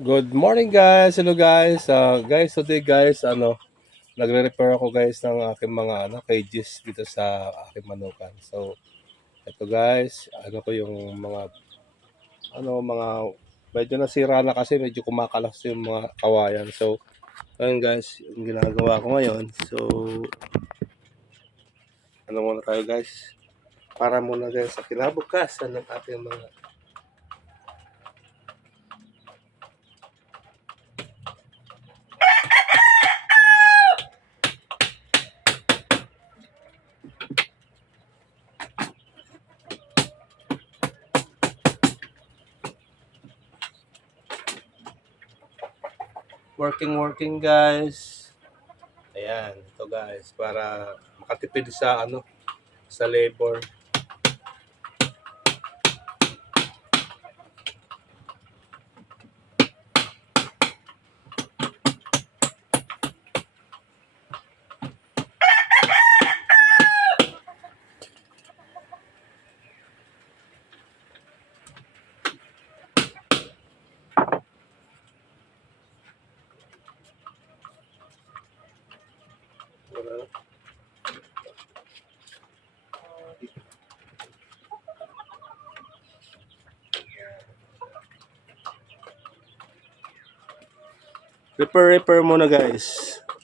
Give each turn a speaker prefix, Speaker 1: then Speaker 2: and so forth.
Speaker 1: Good morning guys. Hello guys. Uh, guys, today guys, ano, nagre-repair ako guys ng aking mga ano, cages dito sa aking manukan. So, ito guys, ano ko yung mga ano, mga medyo nasira na kasi medyo kumakalas yung mga kawayan. So, ayun guys, yung ginagawa ko ngayon. So, ano muna tayo guys? Para muna guys sa kinabukasan ng ating mga working working guys. Ayan, ito guys para makatipid sa ano sa labor. Repair repair muna guys.